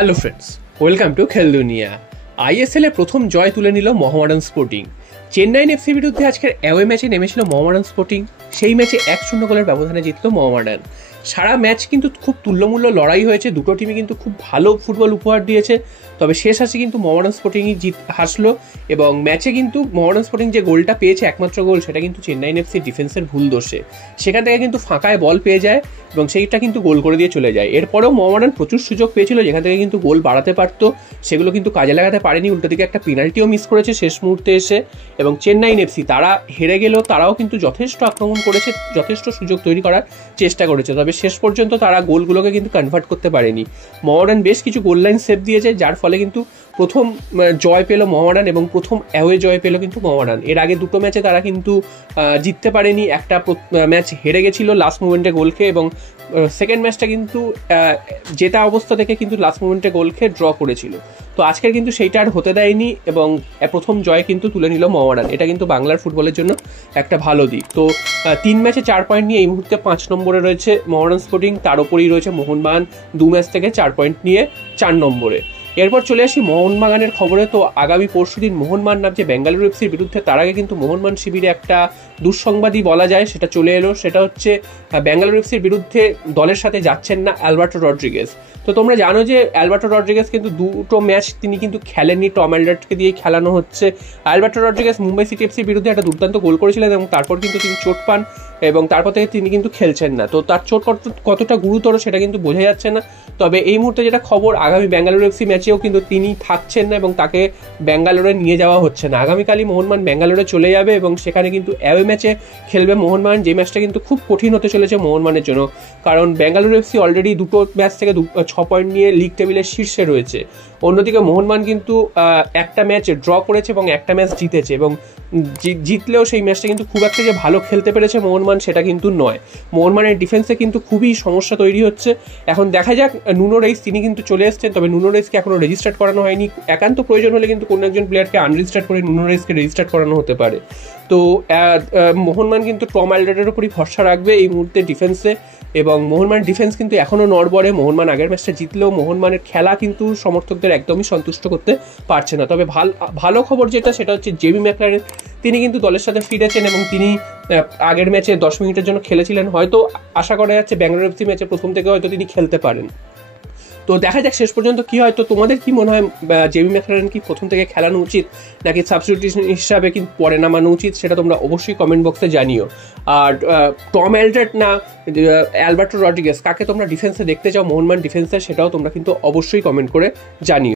Hello friends, welcome to খেল দুনিয়া। ISL এ প্রথম জয় তুলে নিল মোহামেডান স্পোর্টিং। চেন্নাইন এফসির বিরুদ্ধে আজকের অ্যাওয়ে ম্যাচে নেমেছিল মোহামেডান স্পোর্টিং। সেই ম্যাচে 1-0 গোলের ব্যবধানে জিতল মোহামেডান। সারা ম্যাচ কিন্তু খুব তুল্যমূল্য লড়াই হয়েছে, দুটো টিমই কিন্তু খুব ভালো ফুটবল উপহার দিয়েছে। তবে শেষ হাসি কিন্তু মোহামেডান স্পোর্টিংই হাসলো এবং ম্যাচে কিন্তু মোহামেডান স্পোর্টিং যে গোলটা পেয়েছে, একমাত্র গোল, সেটা কিন্তু চেন্নাইন এফসির ডিফেন্সের ভুল দোষে। সেখান থেকে কিন্তু ফাঁকায় বল পেয়ে যায় এবং সেইটা কিন্তু গোল করে দিয়ে চলে যায়। এরপরেও মোহামেডান প্রচুর সুযোগ পেয়েছিল যেখান থেকে কিন্তু গোল বাড়াতে পারতো, সেগুলো কিন্তু কাজে লাগাতে পারেনি। উল্টো দিকে একটা পেনাল্টিও মিস করেছে শেষ মুহূর্তে এসে। এবং চেন্নাইন এফসি তারা হেরে গেলেও তারাও কিন্তু যথেষ্ট আক্রমণ করেছে, যথেষ্ট সুযোগ তৈরি করার চেষ্টা করেছে। তবে শেষ পর্যন্ত তারা গোলগুলোকে কিন্তু কনভার্ট করতে পারেনি। মোহামেডান বেশ কিছু গোল লাইন সেভ দিয়েছে, যার ফলে কিন্তু প্রথম জয় পেল মোহামেডান এবং প্রথম অ্যাওয়ে জয় পেল কিন্তু মোহামেডান। এর আগে দুটো ম্যাচে তারা কিন্তু জিততে পারেনি, একটা ম্যাচ হেরে গেছিল লাস্ট মোমেন্টে গোল খেয়ে এবং সেকেন্ড ম্যাচটা কিন্তু জেতা অবস্থা থেকে কিন্তু লাস্ট মোমেন্টে গোল খেয়ে ড্র করেছিল। তো আজকের কিন্তু সেইটা আর হতে দেয়নি এবং প্রথম জয় কিন্তু তুলে নিল মোহামেডান। এটা কিন্তু বাংলার ফুটবলের জন্য একটা ভালো দিক। তো 3 ম্যাচে 4 পয়েন্ট নিয়ে এই মুহূর্তে 5 নম্বরে রয়েছে মোহামেডান স্পোর্টিং, তার উপরেই রয়েছে মোহনবাগান 2 ম্যাচ থেকে 4 পয়েন্ট নিয়ে 4 নম্বরে। এরপর চলে আসি মোহনবাগানের খবরে। তো আগামী পরশুদিন মোহনবাগান নামছে বেঙ্গালুরু এফসির বিরুদ্ধে। তার আগে কিন্তু মোহনবাগান শিবিরে একটা দুঃসংবাদই বলা যায়, সেটা চলে এলো। সেটা হচ্ছে বেঙ্গালুরু এফসির বিরুদ্ধে দলের সাথে যাচ্ছেন না অ্যালবার্টো রড্রিগেজ। তো তোমরা জানো যে অ্যালবার্টো রড্রিগেজ কিন্তু দুটো ম্যাচ তিনি কিন্তু খেলেননি, টম অ্যালডার্টকে দিয়ে খেলানো হচ্ছে। অ্যালবার্টো রড্রিগেজ মুম্বাই সিটি এফসির বিরুদ্ধে একটা দুর্দান্ত গোল করেছিলেন এবং তারপর কিন্তু তিনি চোট পান এবং তারপর থেকে তিনি কিন্তু খেলছেন না। তো তার চোট কতটা গুরুতর সেটা কিন্তু বোঝা যাচ্ছে না। তবে এই মুহূর্তে যেটা খবর, আগামী বেঙ্গালুরু এফসি ম্যাচেও কিন্তু তিনি থাকছেন না এবং তাকে ব্যাঙ্গালোরে নিয়ে যাওয়া হচ্ছে না। আগামীকালই মোহনবাগান ব্যাঙ্গালোরে চলে যাবে এবং সেখানে কিন্তু অ্যাওয়ে ম্যাচে খেলবে মোহনবাগান, যে ম্যাচটা কিন্তু খুব কঠিন হতে চলেছে মোহনবাগানের জন্য। কারণ বেঙ্গালুরু এফসি অলরেডি দুটো ম্যাচ থেকে 6 পয়েন্ট নিয়ে লিগ টেবিলের শীর্ষে রয়েছে। অন্যদিকে মোহনবাগান কিন্তু একটা ম্যাচ ড্র করেছে এবং একটা ম্যাচ জিতেছে এবং জিতলেও সেই ম্যাচটা কিন্তু খুব একটা যে ভালো খেলতে পেরেছে মোহনবাগান সেটা কিন্তু নয়। মোহনবাগানের ডিফেন্সে কিন্তু খুবই সমস্যা তৈরি হচ্ছে। এখন দেখা যাক, নুনো রেইস তিনি কিন্তু চলে এসেছেন, তবে নুনো রেইসকে এখনো রেজিস্টার্ড করানো হয়নি। একান্ত প্রয়োজন হলে কিন্তু কোনো একজন প্লেয়ারকে আনরেজিস্টার্ড করে নুনো রেইসকে রেজিস্টার্ড করানো হতে পারে। তো মোহনবাগান কিন্তু টম অ্যালডার্টের উপরই ভরসা রাখবে এই মুহূর্তে ডিফেন্সে এবং মোহনবাগান ডিফেন্স কিন্তু এখনও নড়বড়ে। মোহনবাগান আগের ম্যাচটা জিতলেও মোহনবাগানের খেলা কিন্তু সমর্থকদের একদমই সন্তুষ্ট করতে পারছে না। তবে ভালো খবর যেটা, সেটা হচ্ছে জেমি ম্যাকলারেন তিনি কিন্তু দলের সাথে ফিরেছেন এবং তিনি আগের ম্যাচে 10 মিনিটের জন্য খেলেছিলেন। হয়তো আশা করা যাচ্ছে বেঙ্গালুরু এফসি ম্যাচে প্রথম থেকে হয়তো তিনি খেলতে পারেন। তো দেখা যাক শেষ পর্যন্ত কি হয়। তো তোমাদের কি মনে হয়, জেমি ম্যাকলারেন কি প্রথম থেকে খেলানো উচিত নাকি সাবস্টিটিউশন হিসাবে কি পরে নামানো উচিত, সেটা তোমরা অবশ্যই কমেন্ট বক্সে জানিও। আর টম অ্যালডার্ট না অ্যালবার্টো রড্রিগেজ, কাকে তোমরা ডিফেন্সে দেখতে চাও মোহনবাগান ডিফেন্সে, সেটাও তোমরা কিন্তু অবশ্যই কমেন্ট করে জানিও।